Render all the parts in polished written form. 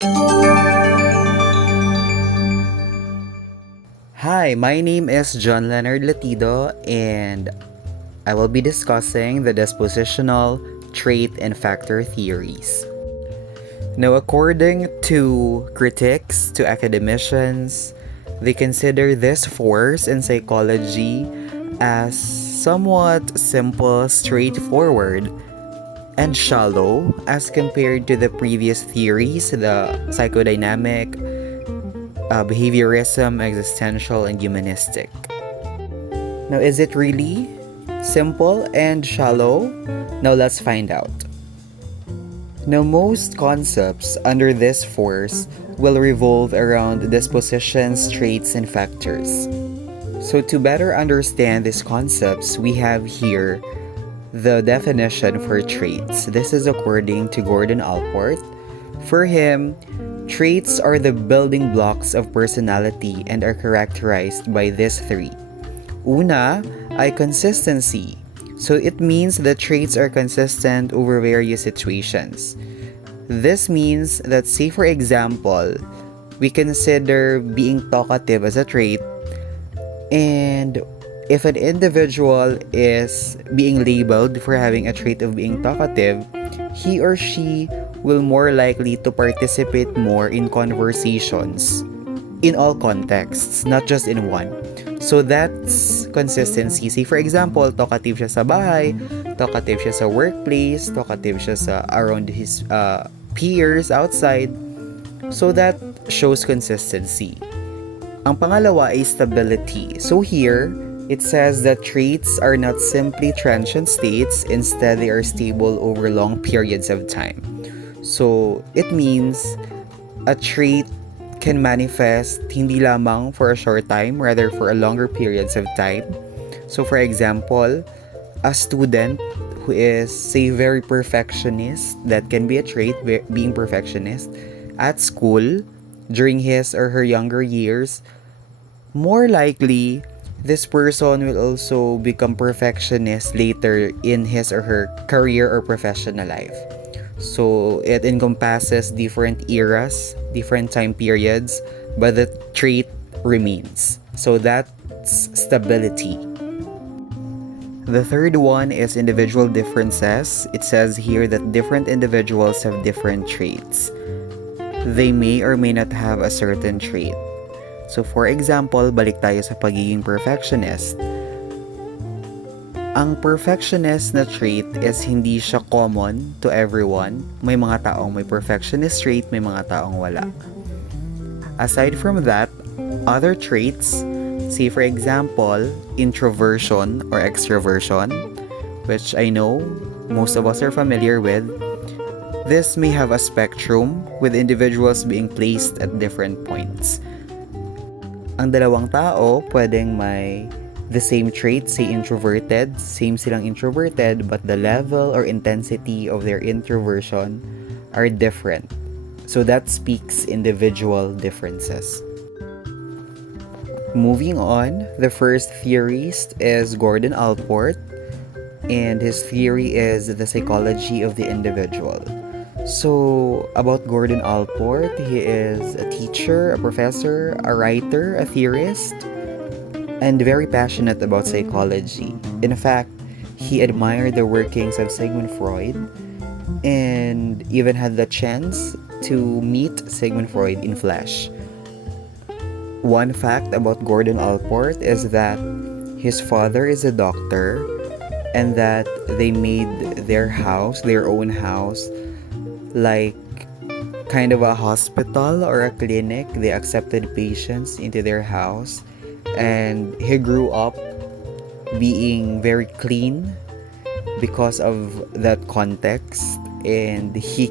Hi, my name is John Leonard Latido, and I will be discussing the dispositional, trait, and factor theories. Now, according to critics, to academicians, they consider this force in psychology as somewhat simple, straightforward, and shallow as compared to the previous theories, the psychodynamic, behaviorism, existential, and humanistic. Now, is it really simple and shallow? Now, let's find out. Now, most concepts under this force will revolve around dispositions, traits, and factors. So, to better understand these concepts, we have here the definition for traits. This is according to Gordon Allport. For him, traits are the building blocks of personality and are characterized by these three. Una ay consistency. So it means that traits are consistent over various situations. This means that, say for example, we consider being talkative as a trait, and if an individual is being labeled for having a trait of being talkative, he or she will more likely to participate more in conversations in all contexts, not just in one. So that's consistency. Say for example, talkative siya sa bahay, talkative siya sa workplace, talkative siya sa around his peers outside. So that shows consistency. Ang pangalawa ay stability. So here, it says that traits are not simply transient states, instead they are stable over long periods of time. So it means a trait can manifest hindi lamang for a short time, rather for a longer periods of time. So for example, a student who is, say, very perfectionist, that can be a trait, being perfectionist, at school during his or her younger years, more likely this person will also become perfectionist later in his or her career or professional life. So it encompasses different eras, different time periods, but the trait remains. So that's stability. The third one is individual differences. It says here that different individuals have different traits. They may or may not have a certain trait. So for example, balik tayo sa pagiging perfectionist. Ang perfectionist na trait is hindi siya common to everyone. May mga taong may perfectionist trait, may mga taong wala. Aside from that, other traits, say for example, introversion or extroversion, which I know most of us are familiar with, this may have a spectrum with individuals being placed at different points. Ang dalawang tao pwedeng may the same trait, say introverted, same silang introverted, but the level or intensity of their introversion are different. So that speaks individual differences. Moving on, the first theorist is Gordon Allport, and his theory is the psychology of the individual. So, about Gordon Allport, he is a teacher, a professor, a writer, a theorist, and very passionate about psychology. In fact, he admired the workings of Sigmund Freud and even had the chance to meet Sigmund Freud in flesh. One fact about Gordon Allport is that his father is a doctor and that they made their house, their own house, like kind of a hospital or a clinic. They accepted patients into their house, and he grew up being very clean because of that context, and he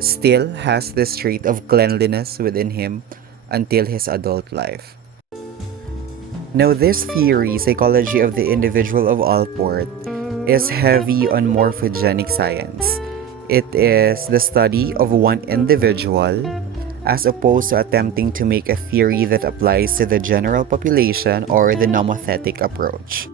still has this trait of cleanliness within him until his adult life. Now, this theory, psychology of the individual of Allport, is heavy on morphogenic science. It is the study of one individual as opposed to attempting to make a theory that applies to the general population or the nomothetic approach.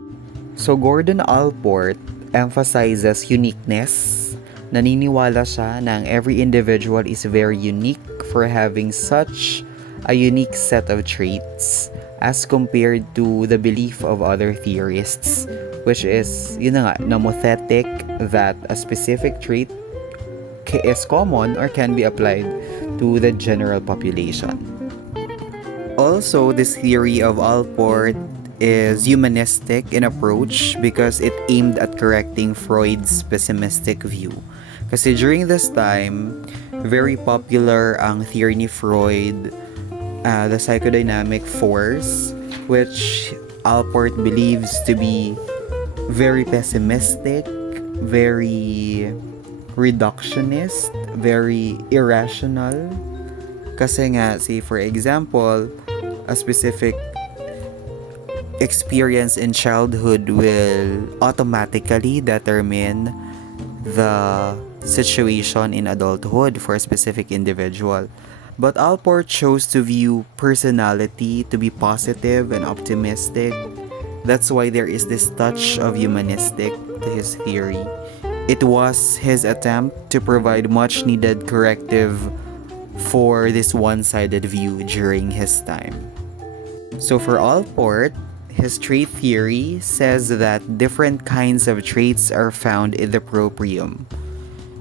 So Gordon Allport emphasizes uniqueness, Naniniwala siya na ang every individual is very unique for having such a unique set of traits as compared to the belief of other theorists, which is, yun na nga, nomothetic, that a specific trait is common or can be applied to the general population. Also, this theory of Allport is humanistic in approach because it aimed at correcting Freud's pessimistic view. Kasi during this time, very popular ang theory ni Freud, the psychodynamic force, which Allport believes to be very pessimistic, very reductionist, very irrational. Kasi nga, say for example, a specific experience in childhood will automatically determine the situation in adulthood for a specific individual. But Allport chose to view personality to be positive and optimistic. That's why there is this touch of humanistic to his theory. It was his attempt to provide much needed corrective for this one-sided view during his time. So for Allport, his trait theory says that different kinds of traits are found in the proprium.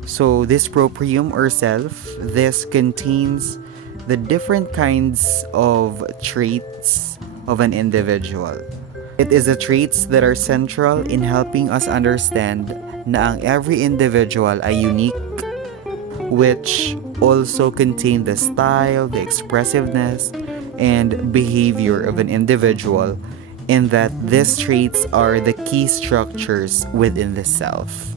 So this proprium or self, this contains the different kinds of traits of an individual. It is the traits that are central in helping us understand na ang every individual ay unique, which also contain the style, the expressiveness, and behavior of an individual, in that these traits are the key structures within the self.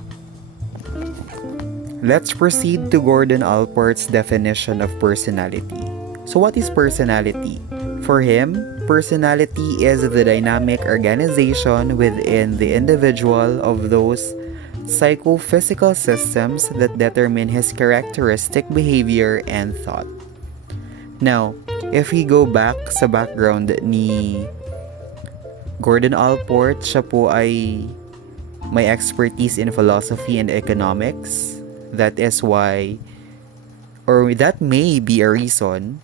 Let's proceed to Gordon Allport's definition of personality. So what is personality? For him, personality is the dynamic organization within the individual of those psychophysical systems that determine his characteristic behavior and thought. Now, if we go back sa background ni Gordon Allport, siya po ay may expertise in philosophy and economics. That is why, or that may be a reason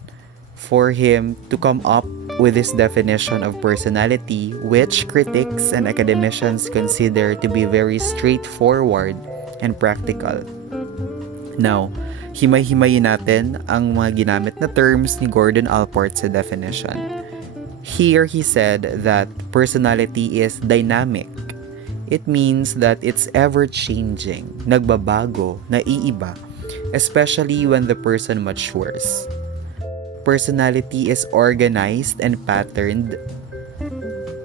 for him to come up with this definition of personality, which critics and academicians consider to be very straightforward and practical. Now, himay-himayin natin ang mga ginamit na terms ni Gordon Allport sa definition. Here, he said that personality is dynamic. It means that it's ever-changing, nagbabago, naiiba, especially when the person matures. Personality is organized and patterned,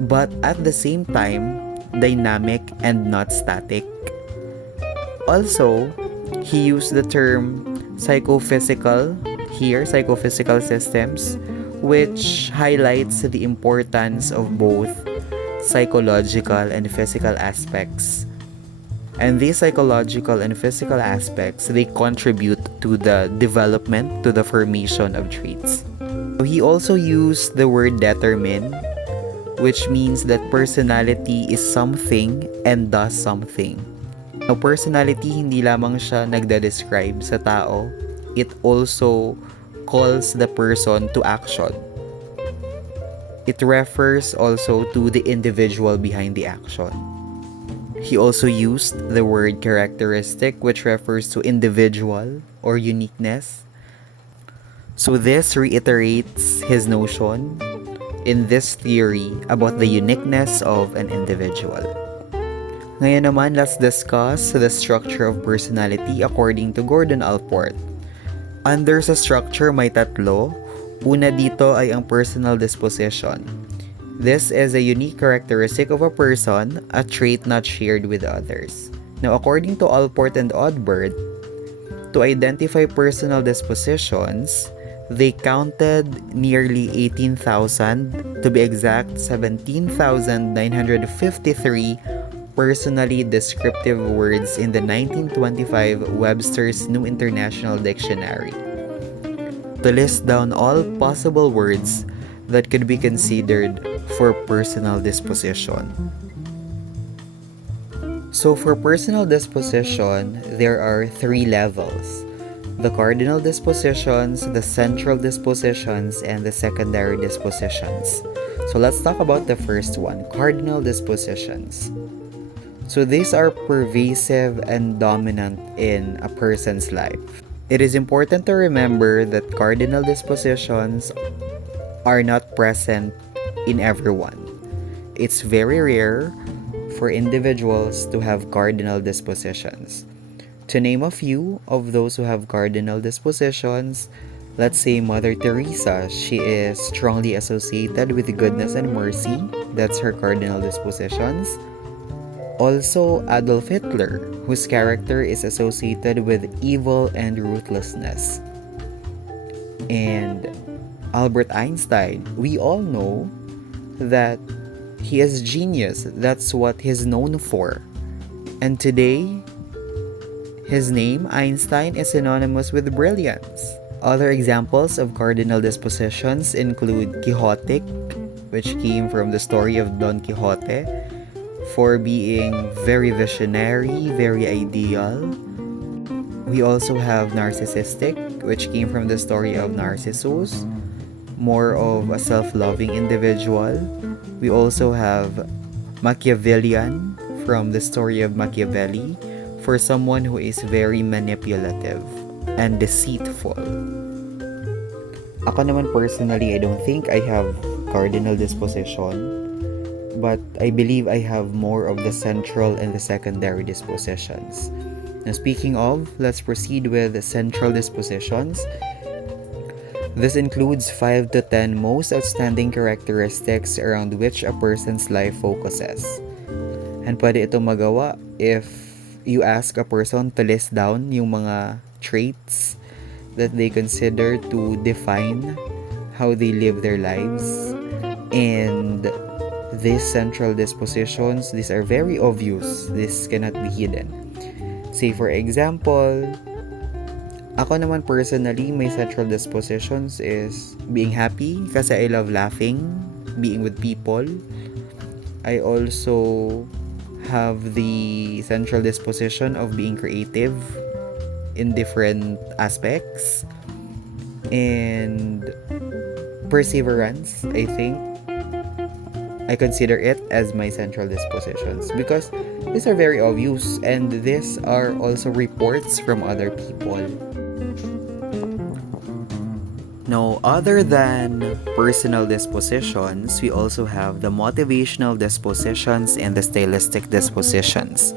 but at the same time, dynamic and not static. Also, he used the term psychophysical here, psychophysical systems, which highlights the importance of both psychological and physical aspects. And these psychological and physical aspects, they contribute to the development, to the formation of traits. He also used the word determine, which means that personality is something and does something. Now, personality, hindi lamang siya nagda-describe sa tao, it also calls the person to action. It refers also to the individual behind the action. He also used the word characteristic, which refers to individual or uniqueness. So this reiterates his notion in this theory about the uniqueness of an individual. Ngayon naman, let's discuss the structure of personality according to Gordon Allport. Under sa structure, may tatlo. Una dito ay ang personal disposition. This is a unique characteristic of a person, a trait not shared with others. Now, according to Allport and Odbert, to identify personal dispositions, they counted nearly 18,000, to be exact, 17,953 personally descriptive words in the 1925 Webster's New International Dictionary, to list down all possible words that could be considered for personal disposition. So for personal disposition, there are three levels: the cardinal dispositions, the central dispositions, and the secondary dispositions. So let's talk about the first one, cardinal dispositions. So these are pervasive and dominant in a person's life. It is important to remember that cardinal dispositions are not present in everyone. It's very rare for individuals to have cardinal dispositions. To name a few of those who have cardinal dispositions, let's say Mother Teresa, she is strongly associated with goodness and mercy. That's her cardinal dispositions. Also, Adolf Hitler, whose character is associated with evil and ruthlessness. And Albert Einstein, we all know that he is genius. That's what he's known for. And today, his name, Einstein, is synonymous with brilliance. Other examples of cardinal dispositions include Quixotic, which came from the story of Don Quixote, for being very visionary, very ideal. We also have narcissistic, which came from the story of Narcissus, more of a self-loving individual. We also have Machiavellian from the story of Machiavelli, for someone who is very manipulative and deceitful. Ako naman personally, I don't think I have cardinal disposition, but I believe I have more of the central and the secondary dispositions. Now speaking of, let's proceed with the central dispositions. This includes 5 to 10 most outstanding characteristics around which a person's life focuses. And pwede ito magawa if you ask a person to list down yung mga traits that they consider to define how they live their lives. And these central dispositions, these are very obvious. This cannot be hidden. Say for example, ako naman personally, my central dispositions is being happy kasi I love laughing, being with people. I also have the central disposition of being creative in different aspects, and perseverance. I think I consider it as my central dispositions because these are very obvious, and these are also reports from other people. Now, other than personal dispositions, we also have the motivational dispositions and the stylistic dispositions.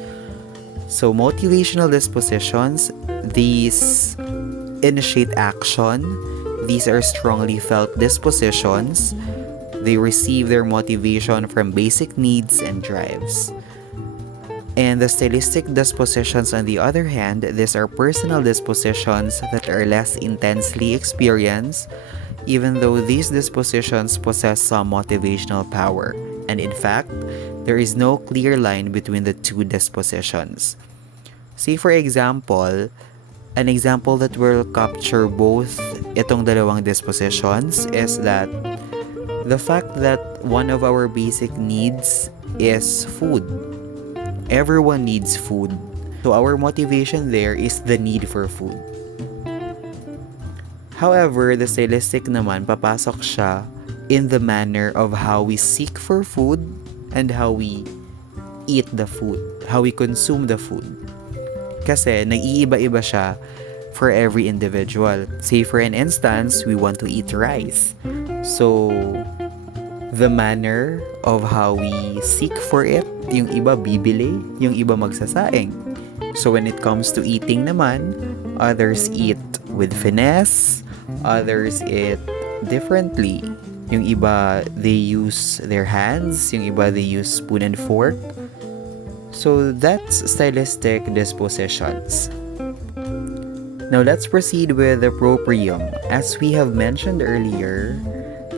So, motivational dispositions, these initiate action. These are strongly felt dispositions. They receive their motivation from basic needs and drives. And the stylistic dispositions, on the other hand, these are personal dispositions that are less intensely experienced, even though these dispositions possess some motivational power. And in fact, there is no clear line between the two dispositions. Say for example, an example that will capture both itong dalawang dispositions is that the fact that one of our basic needs is food. Everyone needs food. So our motivation there is the need for food. However, the stylistic naman, papasok siya in the manner of how we seek for food and how we eat the food, how we consume the food. Kasi nag-iiba-iba siya for every individual. Say for an instance, we want to eat rice. So, the manner of how we seek for it, yung iba bibili, yung iba magsasaing. So when it comes to eating naman, others eat with finesse, others eat differently. Yung iba, they use their hands, yung iba, they use spoon and fork. So that's stylistic dispositions. Now let's proceed with the proprium. As we have mentioned earlier,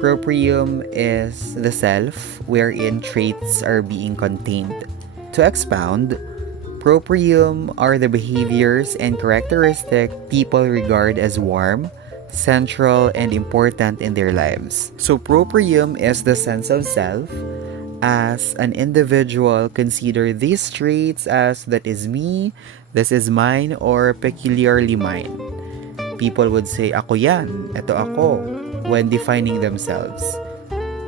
proprium is the self wherein traits are being contained. To expound, proprium are the behaviors and characteristics people regard as warm, central, and important in their lives. So proprium is the sense of self, As an individual, consider these traits as that is me, this is mine, or peculiarly mine. People would say, ako yan, eto ako, when defining themselves.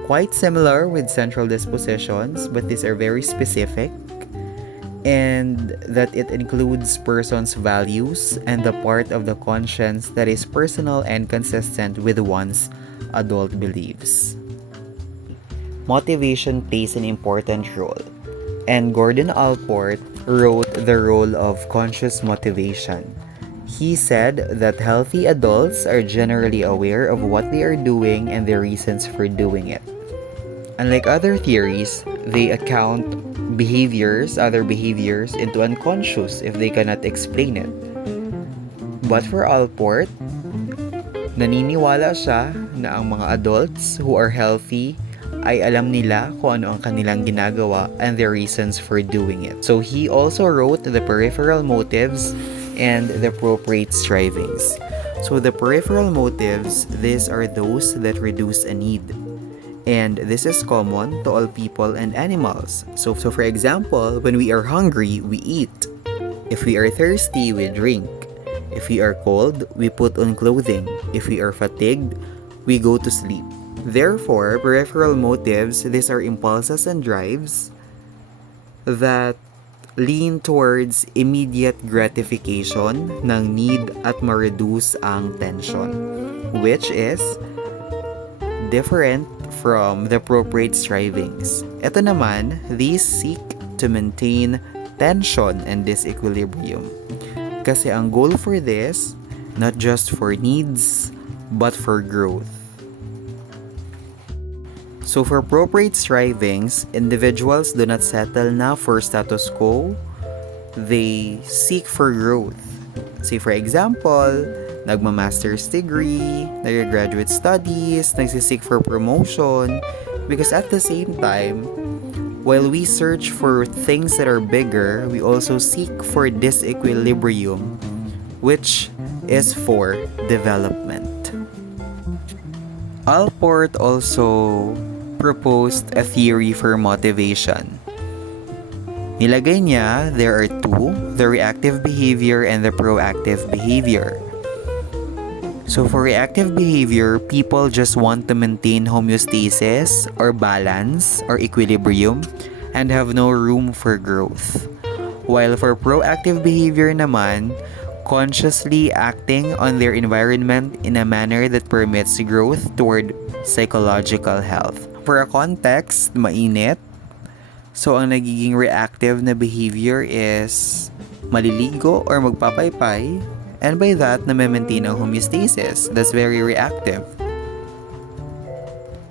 Quite similar with central dispositions, but these are very specific, and that it includes person's values and the part of the conscience that is personal and consistent with one's adult beliefs. Motivation plays an important role, and Gordon Allport wrote the role of conscious motivation. He said that healthy adults are generally aware of what they are doing and their reasons for doing it. Unlike other theories, they account other behaviors, into unconscious if they cannot explain it. But for Allport, naniniwala siya na ang mga adults who are healthy ay alam nila kung ano ang kanilang ginagawa and their reasons for doing it. So he also wrote the peripheral motives and the appropriate strivings. So the peripheral motives, these are those that reduce a need. And this is common to all people and animals. So for example, when we are hungry, we eat. If we are thirsty, we drink. If we are cold, we put on clothing. If we are fatigued, we go to sleep. Therefore, peripheral motives, these are impulses and drives that lean towards immediate gratification ng need at ma-reduce ang tension, which is different from the appropriate strivings. Ito naman, these seek to maintain tension and disequilibrium. Kasi ang goal for this, not just for needs, but for growth. So for appropriate strivings, individuals do not settle na for status quo. They seek for growth. Say for example, nagma-master's degree, nag-graduate studies, nagsisik for promotion, because at the same time, while we search for things that are bigger, we also seek for disequilibrium, which is for development. Allport also proposed a theory for motivation. Nilagay niya, there are two, the reactive behavior and the proactive behavior. So for reactive behavior, people just want to maintain homeostasis or balance or equilibrium and have no room for growth. While for proactive behavior naman, consciously acting on their environment in a manner that permits growth toward psychological health. For a context, mainit, so ang nagiging reactive na behavior is maliligo or magpapaypay, and by that, na-maintain ang homeostasis. That's very reactive.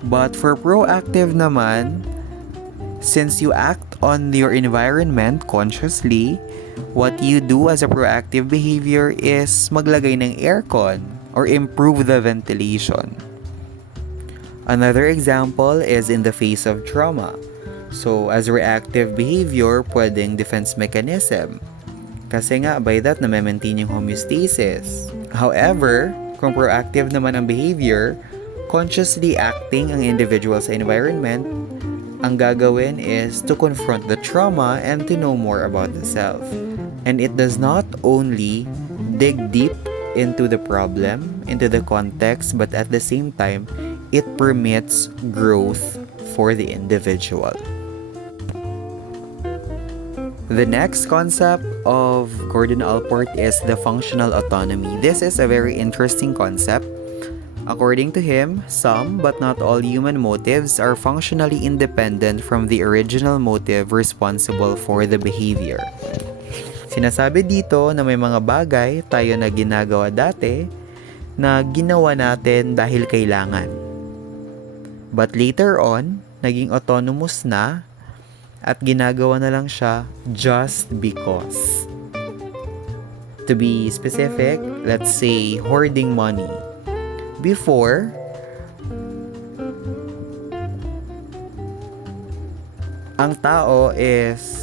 But for proactive naman, since you act on your environment consciously, what you do as a proactive behavior is maglagay ng aircon or improve the ventilation. Another example is in the face of trauma. So as reactive behavior, pwedeng defense mechanism. Kasi nga, by that, na-maintain yung homeostasis. However, kung proactive naman ang behavior, consciously acting ang individual sa environment, ang gagawin is to confront the trauma and to know more about the self. And it does not only dig deep into the problem, into the context, but at the same time, it permits growth for the individual. The next concept of Gordon Allport is the functional autonomy. This is a very interesting concept. According to him, some but not all human motives are functionally independent from the original motive responsible for the behavior. Sinasabi dito na may mga bagay tayo na ginagawa dati na ginawa natin dahil kailangan. But later on, naging autonomous na at ginagawa na lang siya just because. To be specific, let's say hoarding money. Before, ang tao is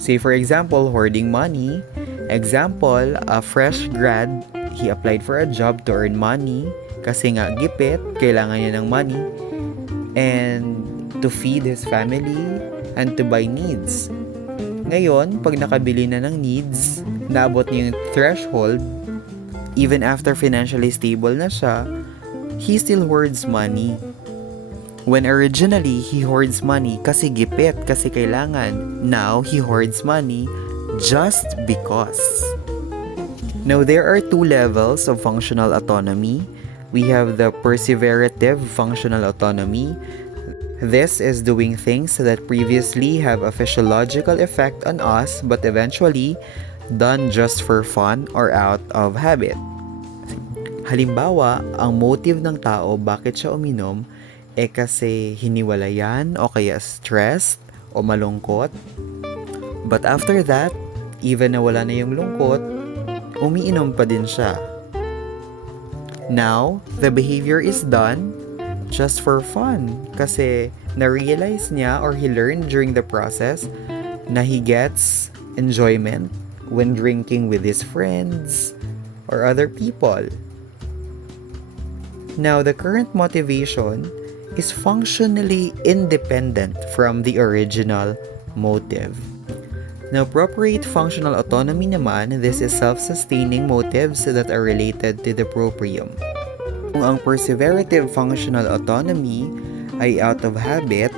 Say for example, hoarding money. Example, a fresh grad, he applied for a job to earn money kasi nga gipit, kailangan niya ng money and to feed his family and to buy needs. Ngayon, pag nakabili na ng needs, naabot niya yung threshold, even after financially stable na siya, he still hoards money. When originally, he hoards money kasi gipit, kasi kailangan. Now, he hoards money just because. Now, there are two levels of functional autonomy. We have the perseverative functional autonomy. This is doing things that previously have a physiological effect on us but eventually done just for fun or out of habit. Halimbawa, ang motive ng tao bakit siya uminom kasi hiniwalayan o kaya stressed o malungkot. But after that, even na wala na yung lungkot, umiinom pa din siya. Now, the behavior is done just for fun kasi na-realize niya or he learned during the process na he gets enjoyment when drinking with his friends or other people. Now, the current motivation is functionally independent from the original motive. Now, appropriate functional autonomy naman, this is self-sustaining motives that are related to the proprium. Kung ang perseverative functional autonomy ay out of habit,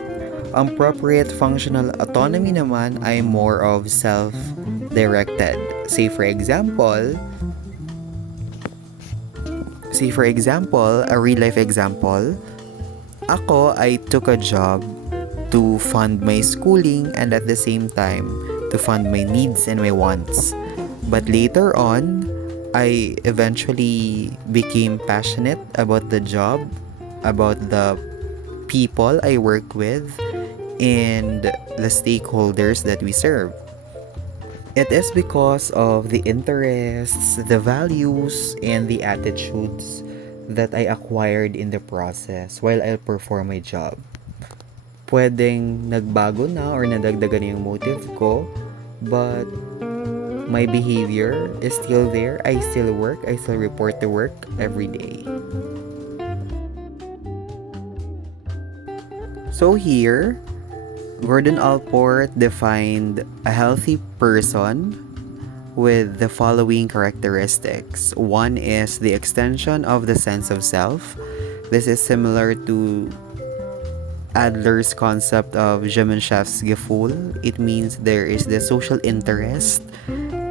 ang appropriate functional autonomy naman ay more of self-directed. Say for example, a real-life example, ako, I took a job to fund my schooling and at the same time to fund my needs and my wants. But later on, I eventually became passionate about the job, about the people I work with, and the stakeholders that we serve. It is because of the interests, the values, and the attitudes that I acquired in the process while I perform my job. Pwedeng nagbago na or nadagdagan na yung motive ko, but my behavior is still there. I still work. I still report to work every day. So here, Gordon Allport defined a healthy person with the following characteristics. One is the extension of the sense of self. This is similar to Adler's concept of Gemeinschaftsgefühl. It means there is the social interest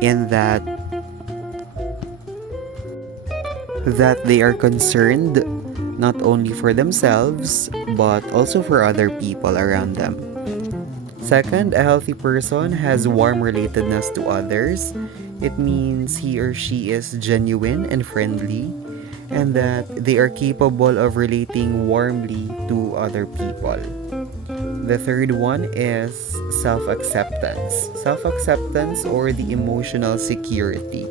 in that they are concerned not only for themselves but also for other people around them. Second, a healthy person has warm relatedness to others. It means he or she is genuine and friendly, and that they are capable of relating warmly to other people. The third one is self-acceptance. Self-acceptance or the emotional security.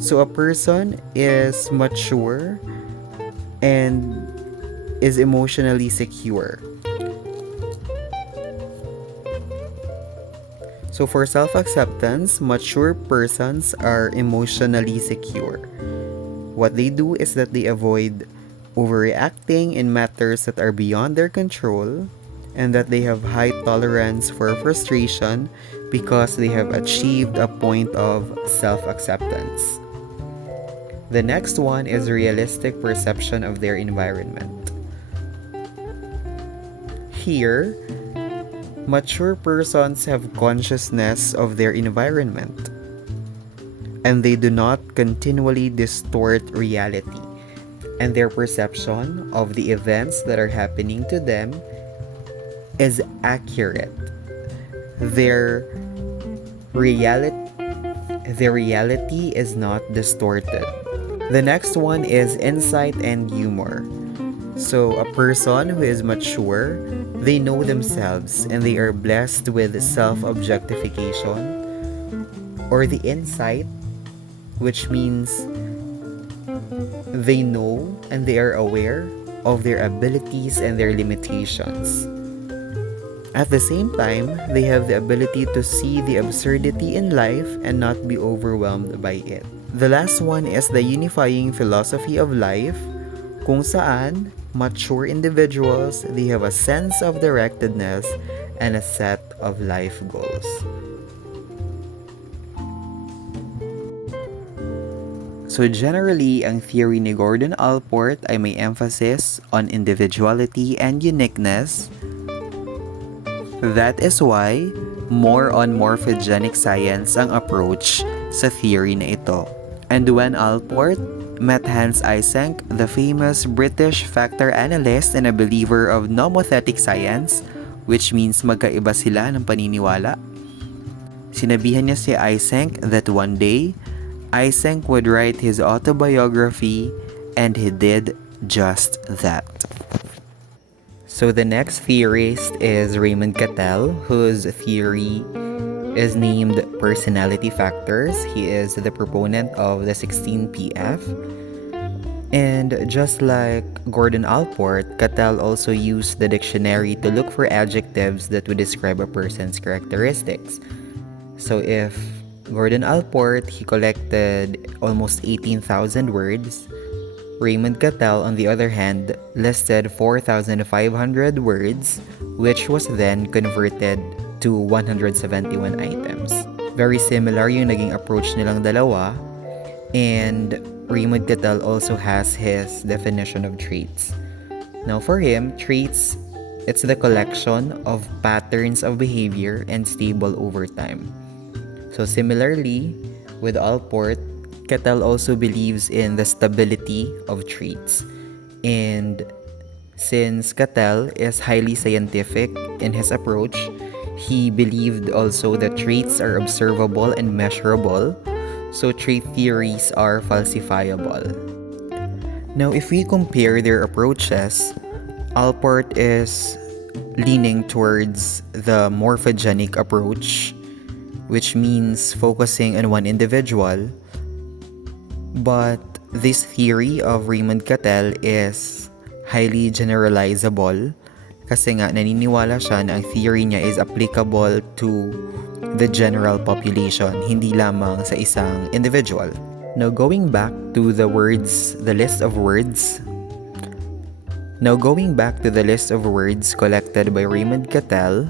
So a person is mature and is emotionally secure. So for self-acceptance, mature persons are emotionally secure. What they do is that they avoid overreacting in matters that are beyond their control, and that they have high tolerance for frustration because they have achieved a point of self-acceptance. The next one is realistic perception of their environment. Here, mature persons have consciousness of their environment, and they do not continually distort reality, and their perception of the events that are happening to them is accurate. Their reality is not distorted. The next one is insight and humor. So a person who is mature, they know themselves and they are blessed with self-objectification or the insight, which means they know and they are aware of their abilities and their limitations. At the same time, they have the ability to see the absurdity in life and not be overwhelmed by it. The last one is the unifying philosophy of life, kung saan mature individuals, they have a sense of directedness and a set of life goals. So generally, ang theory ni Gordon Allport ay may emphasis on individuality and uniqueness. That is why more on morphogenic science ang approach sa theory na ito. And when Allport met Hans Eysenck, the famous British factor analyst and a believer of nomothetic science, which means magkaiba sila ng paniniwala, sinabihan niya si Eysenck that one day, Eysenck would write his autobiography, and he did just that. So the next theorist is Raymond Cattell, whose theory is named personality factors. He is the proponent of the 16PF. And just like Gordon Allport, Cattell also used the dictionary to look for adjectives that would describe a person's characteristics. So if Gordon Allport, he collected almost 18,000 words. Raymond Cattell, on the other hand, listed 4,500 words, which was then converted to 171 items. Very similar yung naging approach nilang dalawa. And Raymond Cattell also has his definition of traits. Now for him, traits, it's the collection of patterns of behavior and stable over time. So similarly, with Allport, Cattell also believes in the stability of traits. And since Cattell is highly scientific in his approach, he believed also that traits are observable and measurable, so trait theories are falsifiable. Now, if we compare their approaches, Allport is leaning towards the morphogenic approach, which means focusing on one individual. But this theory of Raymond Cattell is highly generalizable kasi nga naniniwala siya na ang theory niya is applicable to the general population, hindi lamang sa isang individual. Now going back to the list of words collected by Raymond Cattell,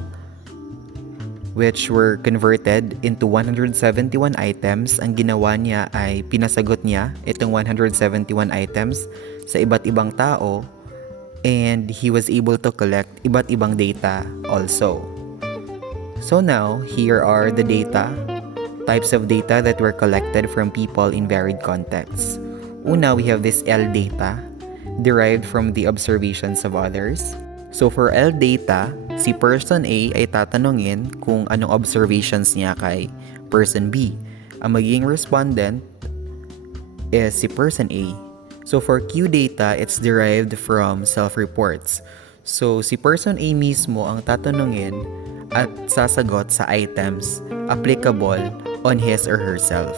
which were converted into 171 items, ang ginawa niya ay pinasagot niya itong 171 items sa iba't ibang tao, and he was able to collect iba't ibang data also. So now, here are the types of data that were collected from people in varied contexts. Una, we have this L data, derived from the observations of others. So for L data, si person A ay tatanungin kung anong observations niya kay person B. Ang magiging respondent is si person A. So for Q data, it's derived from self-reports. So si person A mismo ang tatanungin at sasagot sa items applicable on his or herself.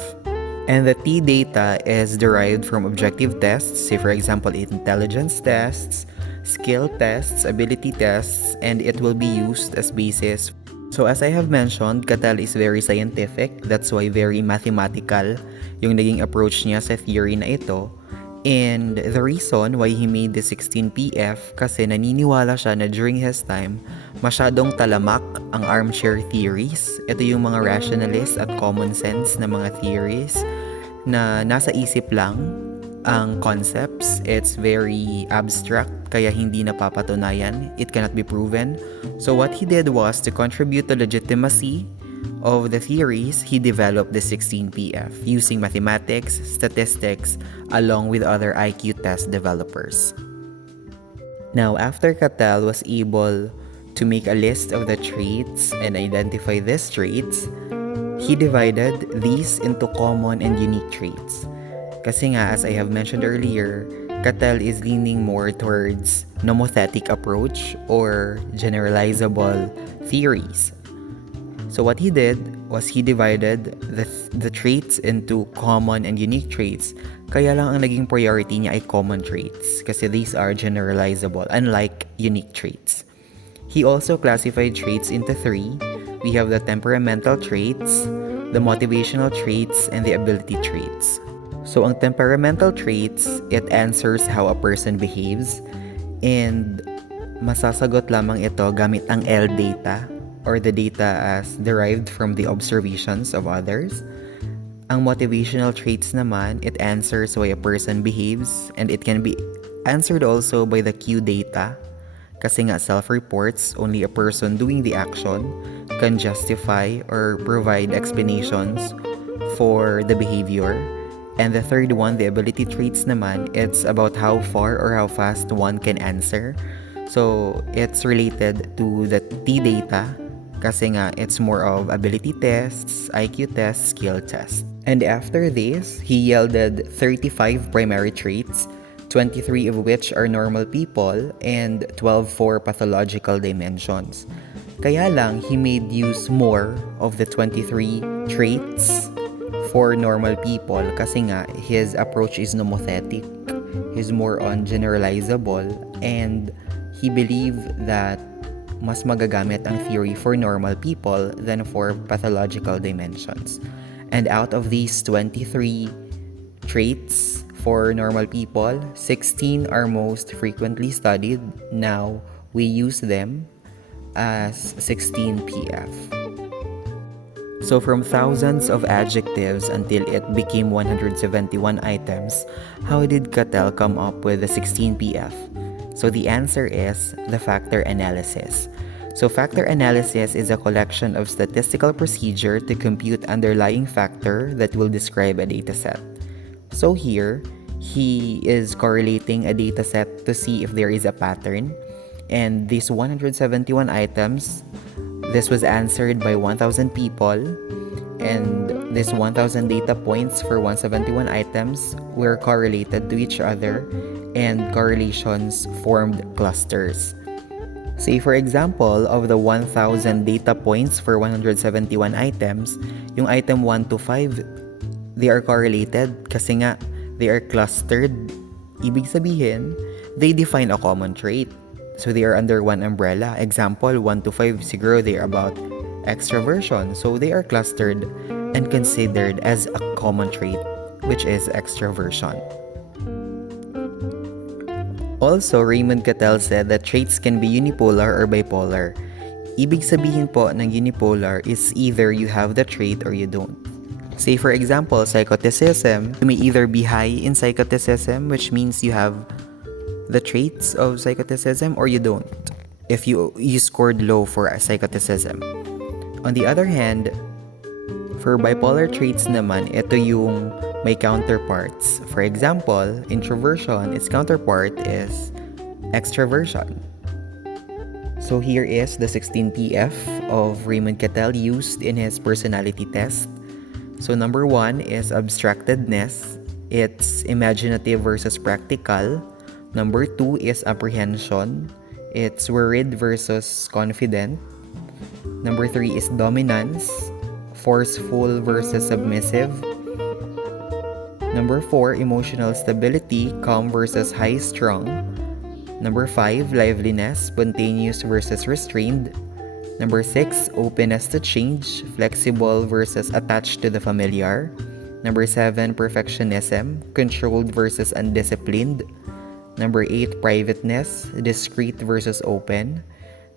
And the T data is derived from objective tests, say for example intelligence tests, skill tests, ability tests, and it will be used as basis. So as I have mentioned, Cattell is very scientific, that's why very mathematical yung naging approach niya sa theory na ito. And the reason why he made the 16PF kasi naniniwala siya na during his time, masyadong talamak ang armchair theories. Ito yung mga rationalist at common sense na mga theories na nasa isip lang ang concepts. It's very abstract, kaya hindi napapatunayan. It cannot be proven. So what he did was to contribute to legitimacy of the theories. He developed the 16PF using mathematics, statistics, along with other IQ test developers. Now, after Cattell was able to make a list of the traits and identify these traits, he divided these into common and unique traits. Kasi nga, as I have mentioned earlier, Cattell is leaning more towards nomothetic approach or generalizable theories. So what he did was he divided the traits into common and unique traits. Kaya lang ang naging priority niya ay common traits kasi these are generalizable, unlike unique traits. He also classified traits into three. We have the temperamental traits, the motivational traits, and the ability traits. So ang temperamental traits, it answers how a person behaves, and masasagot lamang ito gamit ang L data or the data as derived from the observations of others. Ang motivational traits naman, it answers why a person behaves, and it can be answered also by the Q data. Kasi nga self-reports, only a person doing the action can justify or provide explanations for the behavior. And the third one, the ability traits naman, it's about how far or how fast one can answer. So, it's related to the T data kasi nga it's more of ability tests, IQ tests, skill tests. And after this, he yielded 35 primary traits, 23 of which are normal people and 12 for pathological dimensions. Kaya lang, he made use more of the 23 traits for normal people kasi nga his approach is nomothetic. He's more on generalizable, and he believed that mas magagamit ang theory for normal people than for pathological dimensions. And out of these 23 traits for normal people, 16 are most frequently studied. Now, we use them as 16 PF. So from thousands of adjectives until it became 171 items, how did Cattell come up with the 16 PF? So the answer is the factor analysis. So factor analysis is a collection of statistical procedure to compute underlying factor that will describe a dataset. So here, he is correlating a dataset to see if there is a pattern. And these 171 items, this was answered by 1,000 people. And this 1,000 data points for 171 items were correlated to each other, and correlations formed clusters. Say for example, of the 1,000 data points for 171 items, yung item 1 to 5, they are correlated kasi nga they are clustered. Ibig sabihin, they define a common trait. So they are under one umbrella. Example, 1 to 5, siguro they are about extroversion. So they are clustered and considered as a common trait, which is extroversion. Also, Raymond Cattell said that traits can be unipolar or bipolar. Ibig sabihin po ng unipolar is either you have the trait or you don't. Say for example, psychoticism, you may either be high in psychoticism, which means you have the traits of psychoticism, or you don't, if you scored low for psychoticism. On the other hand, for bipolar traits naman, ito yung may counterparts. For example, introversion, its counterpart is extroversion. So here is the 16 PF of Raymond Cattell used in his personality test. So number 1 is abstractedness. It's imaginative versus practical. Number 2 is apprehension. It's worried versus confident. Number 3 is dominance. Forceful versus submissive. Number 4, emotional stability, calm versus high-strung. Number 5, liveliness, spontaneous versus restrained. Number 6, openness to change, flexible versus attached to the familiar. Number 7, perfectionism, controlled versus undisciplined. Number 8, privateness, discreet versus open.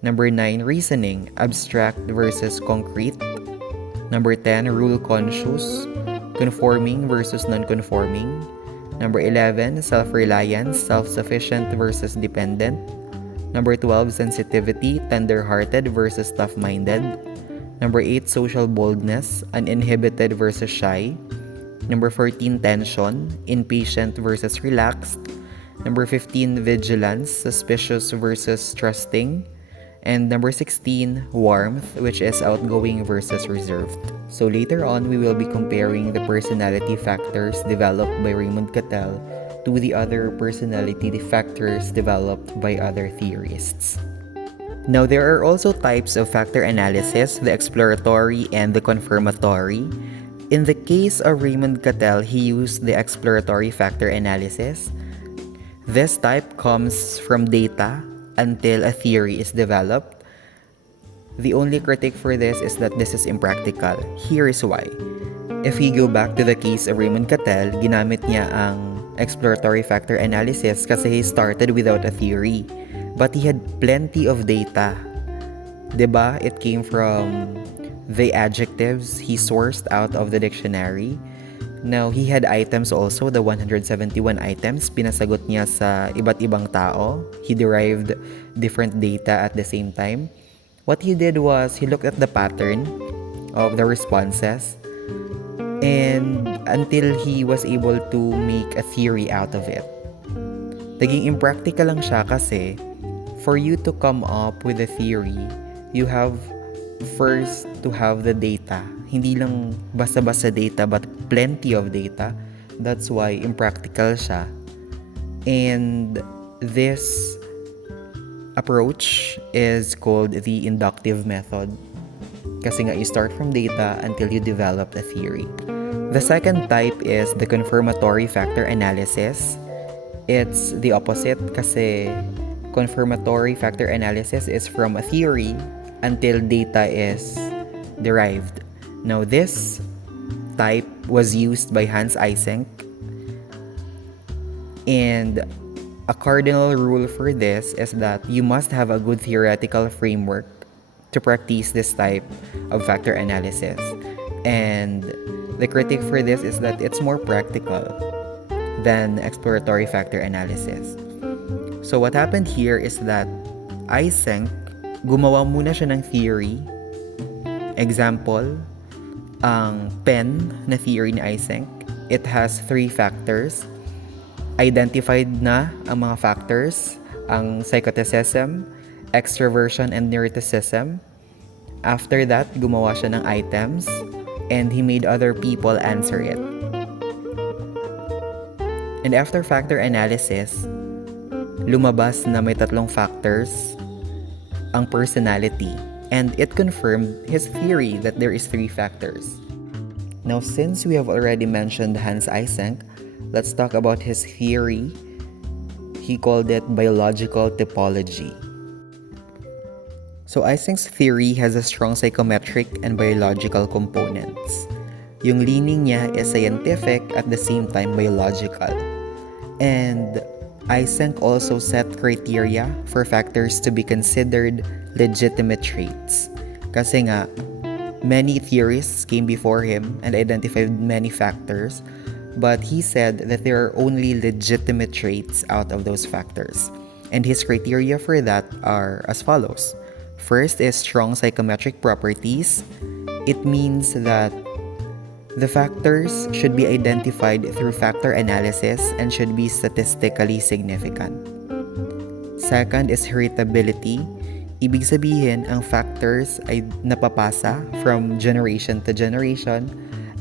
Number 9, reasoning, abstract versus concrete. Number 10, rule conscious, conforming versus non-conforming. Number 11, self-reliance, self-sufficient versus dependent. Number 12, sensitivity, tender-hearted versus tough-minded. Number 8, social boldness, uninhibited versus shy. Number 14, tension, impatient versus relaxed. Number 15, vigilance, suspicious versus trusting. And number 16, warmth, which is outgoing versus reserved. So later on, we will be comparing the personality factors developed by Raymond Cattell to the other personality factors developed by other theorists. Now, there are also types of factor analysis, the exploratory and the confirmatory. In the case of Raymond Cattell, he used the exploratory factor analysis. This type comes from data until a theory is developed. The only critique for this is that this is impractical. Here is why. If we go back to the case of Raymond Cattell, ginamit niya ang exploratory factor analysis kasi he started without a theory. But he had plenty of data. 'Di ba? It came from the adjectives he sourced out of the dictionary. Now, he had items also, the 171 items, pinasagot niya sa iba't ibang tao. He derived different data at the same time. What he did was, he looked at the pattern of the responses and until he was able to make a theory out of it. Naging impractical lang siya kasi for you to come up with a theory, you have first to have the data. Hindi lang basta-basta data but plenty of data. That's why impractical siya. And this approach is called the inductive method. Kasi nga, you start from data until you develop a theory. The second type is the confirmatory factor analysis. It's the opposite kasi confirmatory factor analysis is from a theory until data is derived. Now, this type was used by Hans Eysenck, and a cardinal rule for this is that you must have a good theoretical framework to practice this type of factor analysis. And the critique for this is that it's more practical than exploratory factor analysis. So what happened here is that Eysenck, gumawa muna siya ng theory. Example, ang PEN na theory ni Eysenck, it has 3 factors. Identified na ang mga factors, ang psychoticism, extroversion, and neuroticism. After that, gumawa siya ng items and he made other people answer it. And after factor analysis, lumabas na may 3 factors ang personality, and it confirmed his theory that there is 3 factors. Now, since we have already mentioned Hans Eysenck, let's talk about his theory. He called it biological typology. So Eysenck's theory has a strong psychometric and biological components. Yung leaning niya is scientific at the same time biological. And Eysenck also set criteria for factors to be considered legitimate traits. Kasi nga, many theorists came before him and identified many factors, but he said that there are only legitimate traits out of those factors. And his criteria for that are as follows. First is strong psychometric properties. It means that the factors should be identified through factor analysis and should be statistically significant. Second is heritability. Ibig sabihin, ang factors ay napapasa from generation to generation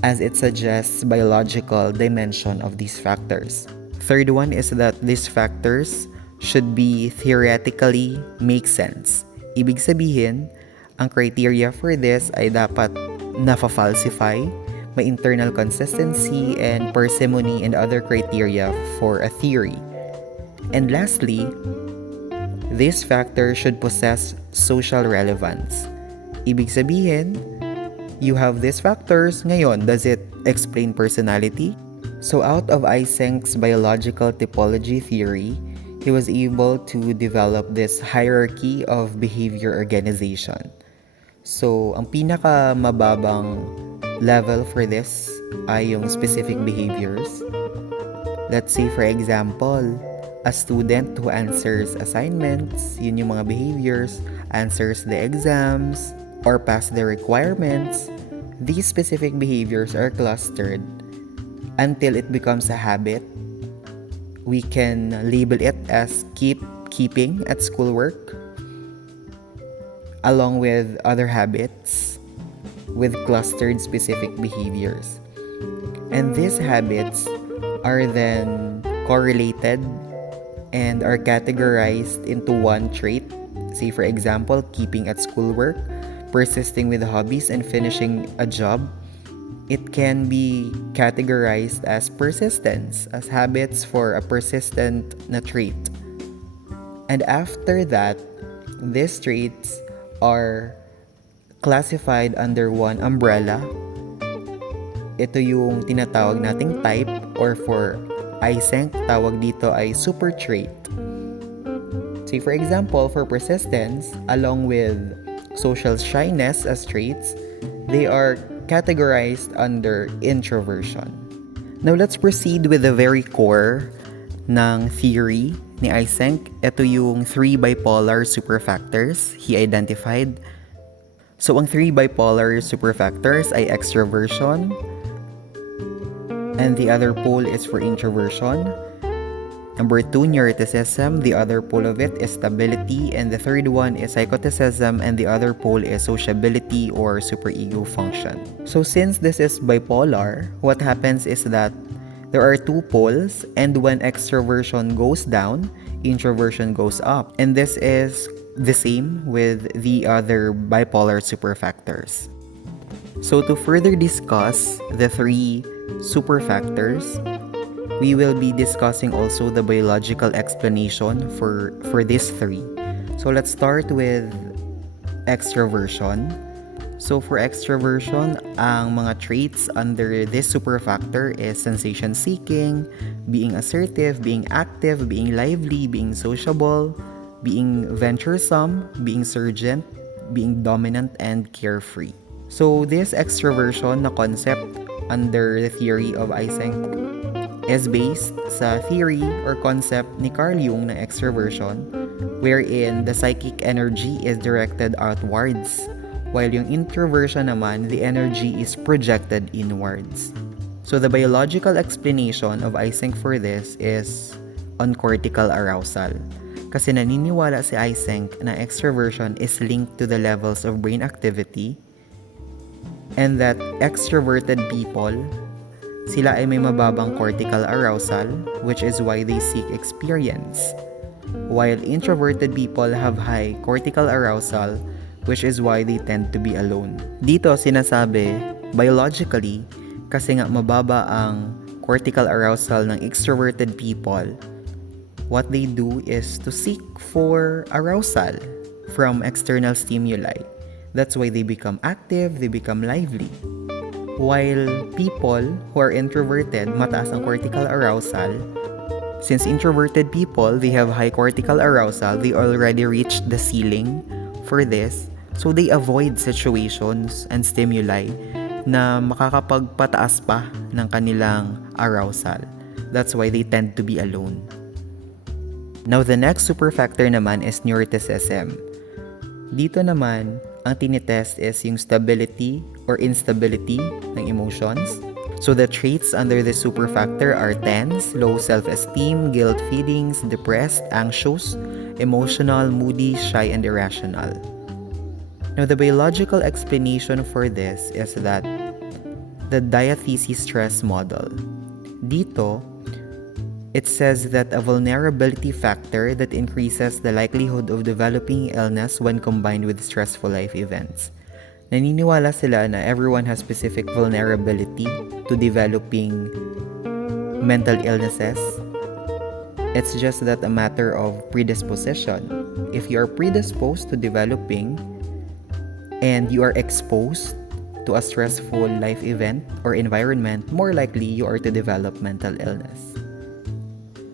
as it suggests biological dimension of these factors. Third one is that these factors should be theoretically make sense. Ibig sabihin, ang criteria for this ay dapat nafa-falsify, may internal consistency and parsimony and other criteria for a theory. And lastly, this factor should possess social relevance. Ibig sabihin, you have these factors, ngayon, does it explain personality? So out of Eysenck's biological typology theory, he was able to develop this hierarchy of behavior organization. So, ang pinaka-mababang level for this ay yung specific behaviors. Let's say, for example, a student who answers assignments, yun yung mga behaviors, answers the exams, or pass the requirements. These specific behaviors are clustered until it becomes a habit. We can label it as keeping at schoolwork, along with other habits with clustered specific behaviors. And these habits are then correlated and are categorized into one trait. Say, for example, keeping at schoolwork, persisting with hobbies, and finishing a job. It can be categorized as persistence, as habits for a persistent na trait. And after that, these traits are classified under one umbrella. Ito yung tinatawag nating type, or for Eysenck, tawag dito ay super trait. Say for example, for persistence, along with social shyness as traits, they are categorized under introversion. Now let's proceed with the very core ng theory ni Eysenck. Ito yung 3 bipolar superfactors he identified. So ang 3 bipolar superfactors ay extroversion, and the other pole is for introversion. Number 2, neuroticism. The other pole of it is stability. And the third one is psychoticism. And the other pole is sociability or superego function. So since this is bipolar, what happens is that there are 2 poles. And when extroversion goes down, introversion goes up. And this is the same with the other bipolar superfactors. So to further discuss the 3 superfactors, we will be discussing also the biological explanation for these 3. So let's start with extroversion. So for extroversion, ang mga traits under this superfactor is sensation seeking, being assertive, being active, being lively, being sociable, being venturesome, being surgent, being dominant, and carefree. So this extroversion na concept under the theory of Eysenck is based sa theory or concept ni Carl Jung na extroversion, wherein the psychic energy is directed outwards, while yung introversion naman, the energy is projected inwards. So the biological explanation of Eysenck for this is on cortical arousal. Kasi naniniwala si Eysenck na extroversion is linked to the levels of brain activity, and that extroverted people, sila ay may mababang cortical arousal, which is why they seek experience, while introverted people have high cortical arousal, which is why they tend to be alone. Dito sinasabi, biologically, kasi nga mababa ang cortical arousal ng extroverted people, what they do is to seek for arousal from external stimuli. That's why they become active, they become lively. While people who are introverted, mataas ang cortical arousal. Since introverted people, they have high cortical arousal, they already reached the ceiling for this. So they avoid situations and stimuli na makakapagpataas pa ng kanilang arousal. That's why they tend to be alone. Now the next superfactor naman is neuroticism. Dito naman, ang tinitest is yung stability or instability ng emotions. So the traits under this superfactor are tense, low self-esteem, guilt feelings, depressed, anxious, emotional, moody, shy, and irrational. Now the biological explanation for this is that the diathesis stress model. Dito, it says that a vulnerability factor that increases the likelihood of developing illness when combined with stressful life events. Naniniwala sila na everyone has specific vulnerability to developing mental illnesses. It's just that a matter of predisposition. If you are predisposed to developing and you are exposed to a stressful life event or environment, more likely you are to develop mental illness.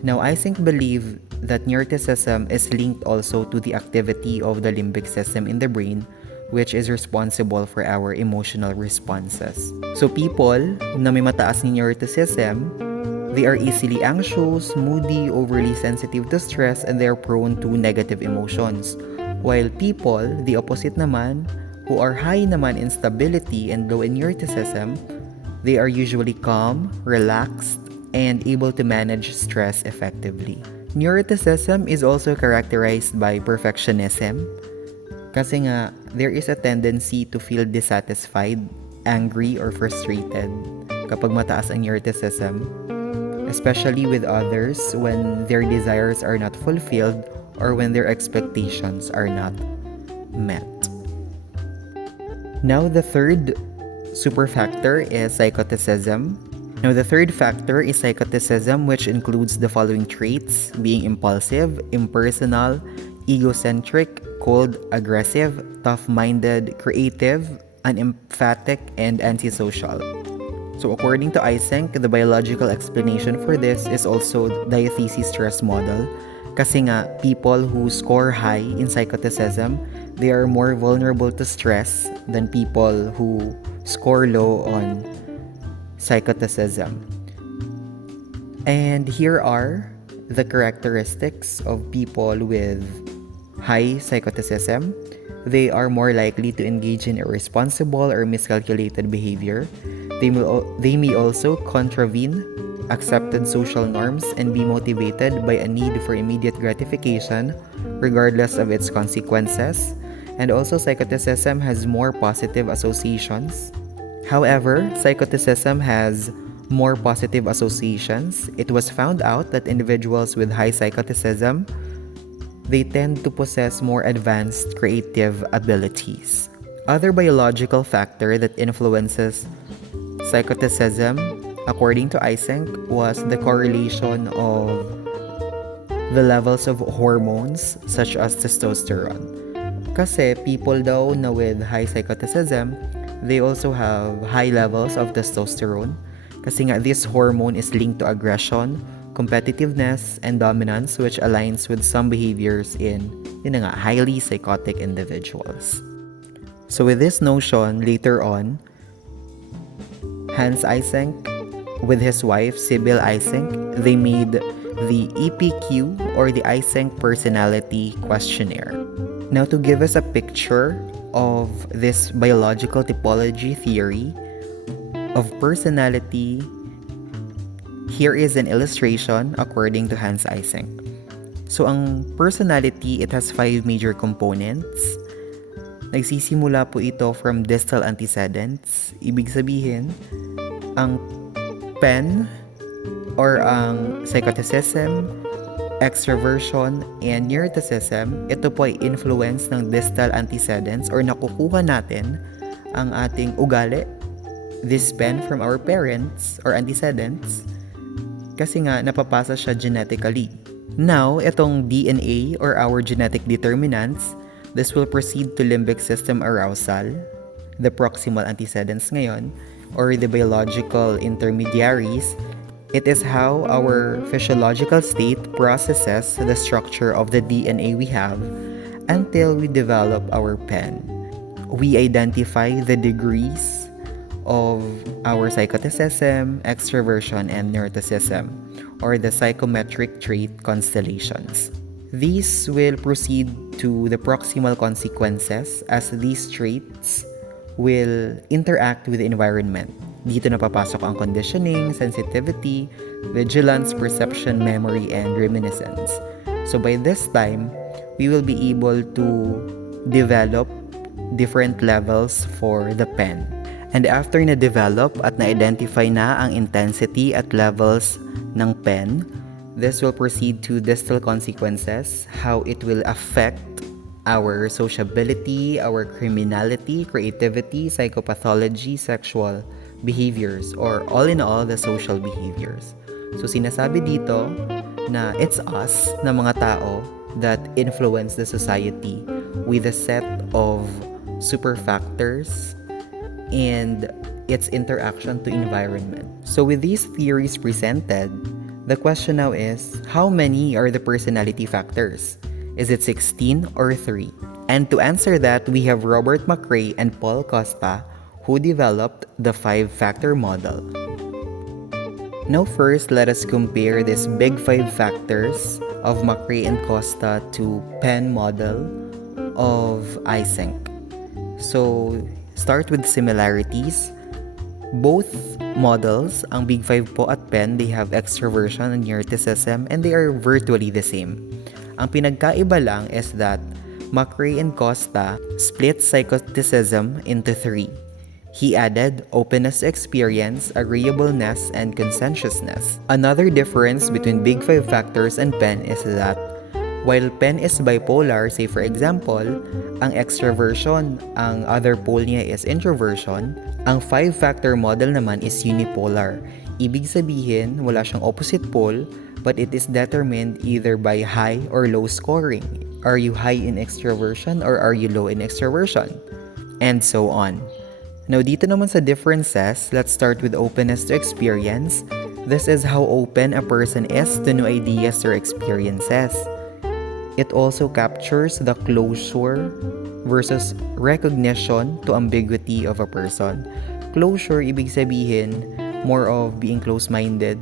Now, Eysenck believed that neuroticism is linked also to the activity of the limbic system in the brain, which is responsible for our emotional responses. So people na may mataas ni neuroticism, they are easily anxious, moody, overly sensitive to stress, and they are prone to negative emotions. While people, the opposite naman, who are high naman in stability and low in neuroticism, they are usually calm, relaxed, and able to manage stress effectively. Neuroticism is also characterized by perfectionism kasi nga there is a tendency to feel dissatisfied, angry, or frustrated kapag mataas ang neuroticism, especially with others when their desires are not fulfilled or when their expectations are not met. Now the third superfactor is psychoticism. Now, the third factor is psychoticism, which includes the following traits: being impulsive, impersonal, egocentric, cold, aggressive, tough-minded, creative, unemphatic, and antisocial. So according to Eysenck, the biological explanation for this is also diathesis stress model. Kasi nga, people who score high in psychoticism, they are more vulnerable to stress than people who score low on psychoticism. And here are the characteristics of people with high psychoticism. They are more likely to engage in irresponsible or miscalculated behavior. They may also contravene accepted social norms and be motivated by a need for immediate gratification, regardless of its consequences. And also, psychoticism has more positive associations. However, psychoticism has more positive associations. It was found out that individuals with high psychoticism, they tend to possess more advanced creative abilities. Other biological factor that influences psychoticism, according to Eysenck, was the correlation of the levels of hormones such as testosterone. Kasi people daw na with high psychoticism, they also have high levels of testosterone. Kasi nga this hormone is linked to aggression, competitiveness, and dominance, which aligns with some behaviors in highly psychotic individuals. So with this notion, later on, Hans Eysenck with his wife Sybil Eysenck, they made the EPQ or the Eysenck Personality Questionnaire. Now, to give us a picture of this biological typology theory of personality, here is an illustration according to Hans Eysenck. So, ang personality, it has 5 major components. Nagsisimula po ito from distal antecedents. Ibig sabihin, ang PEN or ang psychoticism, extroversion, and neuroticism, ito po ay influence ng distal antecedents or nakukuha natin ang ating ugali, this PEN from our parents or antecedents, kasi nga napapasa siya genetically. Now, itong DNA or our genetic determinants, this will proceed to limbic system arousal, the proximal antecedents ngayon, or the biological intermediaries. It is how our physiological state processes the structure of the DNA we have until we develop our PEN. We identify the degrees of our psychoticism, extroversion, and neuroticism, or the psychometric trait constellations. These will proceed to the proximal consequences as these traits will interact with the environment. Dito napapasok ang conditioning, sensitivity, vigilance, perception, memory, and reminiscence. So by this time, we will be able to develop different levels for the PEN. And after na-develop at na-identify na ang intensity at levels ng PEN, this will proceed to distal consequences, how it will affect our sociability, our criminality, creativity, psychopathology, sexual behaviors, or all in all, the social behaviors. So sinasabi dito na it's us na mga tao that influence the society with a set of super factors and its interaction to environment. So with these theories presented, the question now is, how many are the personality factors? Is it 16 or 3? And to answer that, we have Robert McRae and Paul Costa, who developed the 5-factor model. Now first, let us compare these big 5 factors of McRae and Costa to PEN model of Eysenck. So, start with similarities. Both models, ang Big 5 po at PEN, they have extroversion and neuroticism, and they are virtually the same. Ang pinagkaiba lang is that McRae and Costa split psychoticism into 3. He added openness to experience, agreeableness, and conscientiousness. Another difference between Big 5 factors and PEN is that while PEN is bipolar, say for example, ang extroversion, ang other pole niya is introversion, ang 5-factor model naman is unipolar. Ibig sabihin, wala siyang opposite pole, but it is determined either by high or low scoring. Are you high in extroversion or are you low in extroversion? And so on. Now, dito naman sa differences, let's start with openness to experience. This is how open a person is to new ideas or experiences. It also captures the closure versus recognition to ambiguity of a person. Closure, ibig sabihin, more of being close-minded,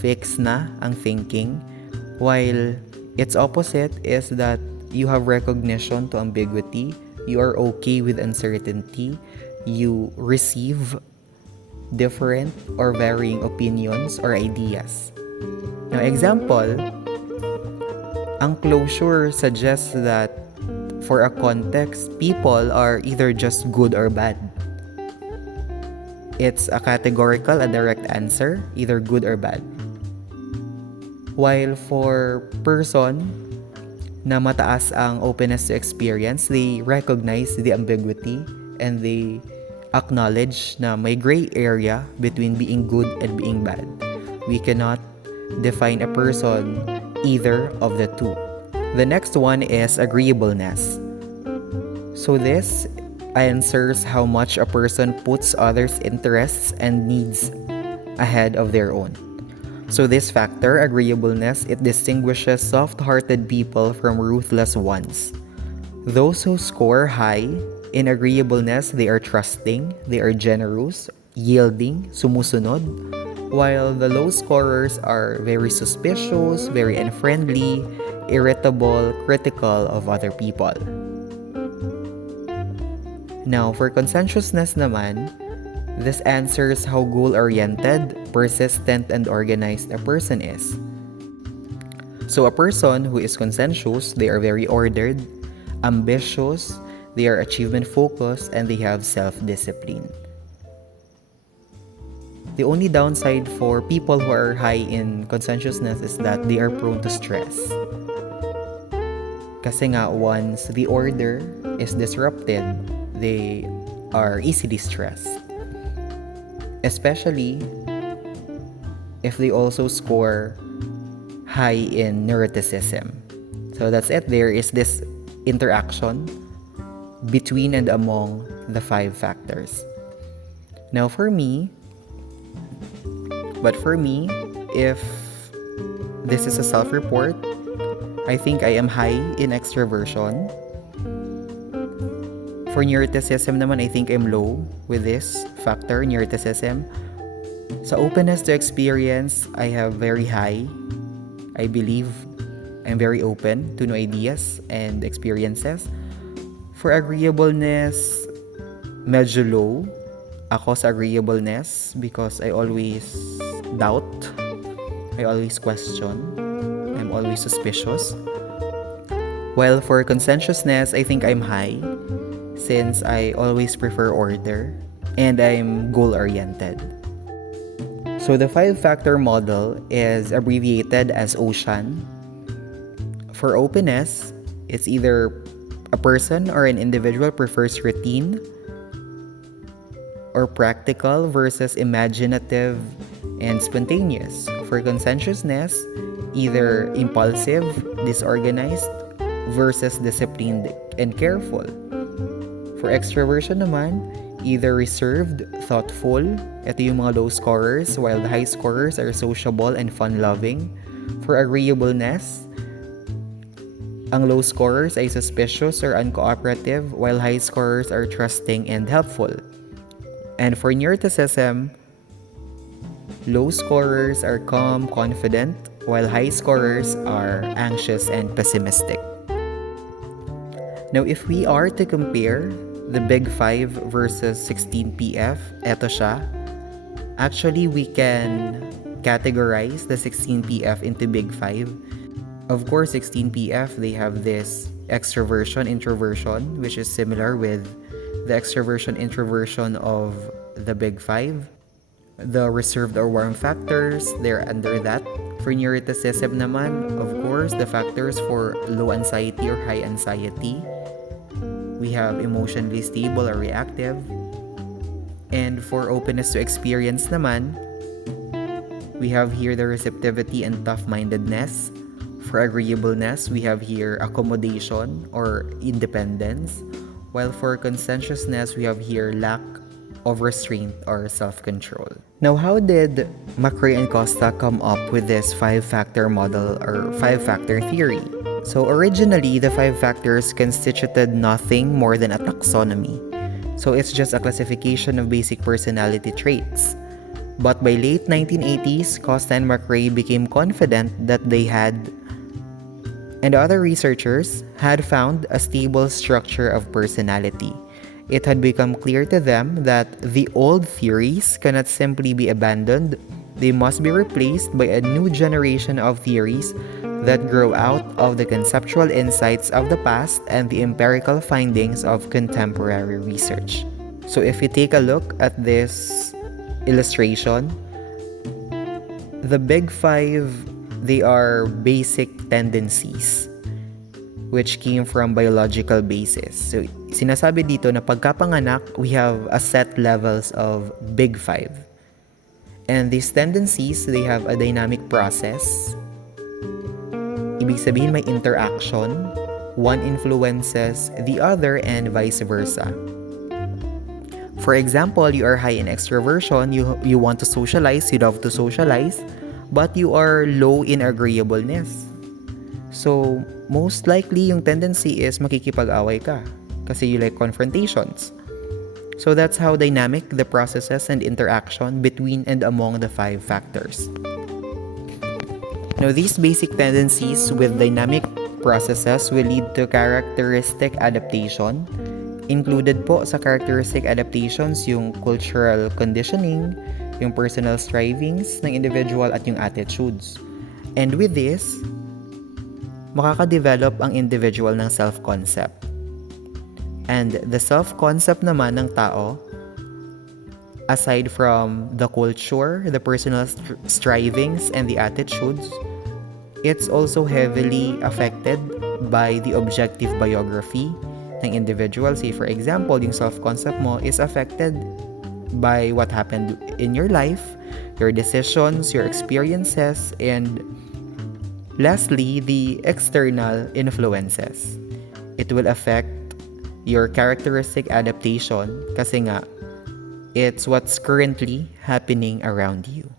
fixed na ang thinking, while its opposite is that you have recognition to ambiguity, you are okay with uncertainty, you receive different or varying opinions or ideas. Now, example, ang closure suggests that for a context, people are either just good or bad. It's a categorical, a direct answer, either good or bad. While for person na mataas ang openness to experience, they recognize the ambiguity and they acknowledge na may gray area between being good and being bad. We cannot define a person either of the two. The next one is agreeableness. So this answers how much a person puts others' interests and needs ahead of their own. So this factor, agreeableness, it distinguishes soft-hearted people from ruthless ones. Those who score high in agreeableness, they are trusting, they are generous, yielding, sumusunod, while the low scorers are very suspicious, very unfriendly, irritable, critical of other people. Now, for conscientiousness naman, this answers how goal-oriented, persistent, and organized a person is. So a person who is conscientious, they are very ordered, ambitious, they are achievement-focused, and they have self-discipline. The only downside for people who are high in conscientiousness is that they are prone to stress. Kasi nga, once the order is disrupted, they are easily stressed. Especially if they also score high in neuroticism. So that's it. There is this interaction between and among the 5 factors. Now for me, if this is a self-report, I think I am high in extroversion. For neuroticism naman, I think I'm low with this factor, neuroticism. Sa openness to experience, I have very high. I believe I'm very open to new ideas and experiences. For agreeableness, medyo low ako sa agreeableness because I always doubt, I always question, I'm always suspicious. While for conscientiousness, I think I'm high since I always prefer order and I'm goal-oriented. So the 5-factor model is abbreviated as OCEAN. For openness, it's either a person or an individual prefers routine or practical versus imaginative and spontaneous. For conscientiousness, either impulsive, disorganized versus disciplined and careful. For extroversion naman, either reserved, thoughtful, ito yung mga low scorers, while the high scorers are sociable and fun-loving. For agreeableness, ang low scorers ay suspicious or uncooperative, while high scorers are trusting and helpful. And for neuroticism, low scorers are calm, confident, while high scorers are anxious and pessimistic. Now, if we are to compare the Big 5 versus 16 PF, eto siya. Actually, we can categorize the 16 PF into Big 5. Of course, 16 PF, they have this extroversion, introversion, which is similar with the extroversion, introversion of the Big 5. The reserved or warm factors, they're under that. For neuroticism naman, of course, the factors for low anxiety or high anxiety. We have emotionally stable or reactive. And for openness to experience naman, we have here the receptivity and tough-mindedness. For agreeableness, we have here accommodation or independence, while for conscientiousness, we have here lack of restraint or self-control. Now, how did McRae and Costa come up with this five-factor model or five-factor theory? So originally, the five factors constituted nothing more than a taxonomy. So it's just a classification of basic personality traits. But by late 1980s, Costa and McRae became confident that they had, and other researchers had found a stable structure of personality. It had become clear to them that the old theories cannot simply be abandoned. They must be replaced by a new generation of theories that grow out of the conceptual insights of the past and the empirical findings of contemporary research. So if you take a look at this illustration, the big five, they are basic tendencies which came from biological basis. So sinasabi dito na pagkapanganak, we have a set levels of big five. And these tendencies, they have a dynamic process. Ibig sabihin may interaction, one influences the other and vice versa. For example, you are high in extroversion, you want to socialize, you love to socialize, but you are low in agreeableness. So, most likely yung tendency is makikipag-away ka kasi you like confrontations. So that's how dynamic the processes and interaction between and among the five factors. Now, these basic tendencies with dynamic processes will lead to characteristic adaptation. Included po sa characteristic adaptations yung cultural conditioning, yung personal strivings ng individual at yung attitudes. And with this, makakadevelop ang individual ng self-concept. And the self-concept naman ng tao, aside from the culture, the personal strivings, and the attitudes, it's also heavily affected by the objective biography ng individual. Say for example, yung self-concept mo is affected by what happened in your life, your decisions, your experiences, and lastly, the external influences. It will affect your characteristic adaptation kasi nga, it's what's currently happening around you.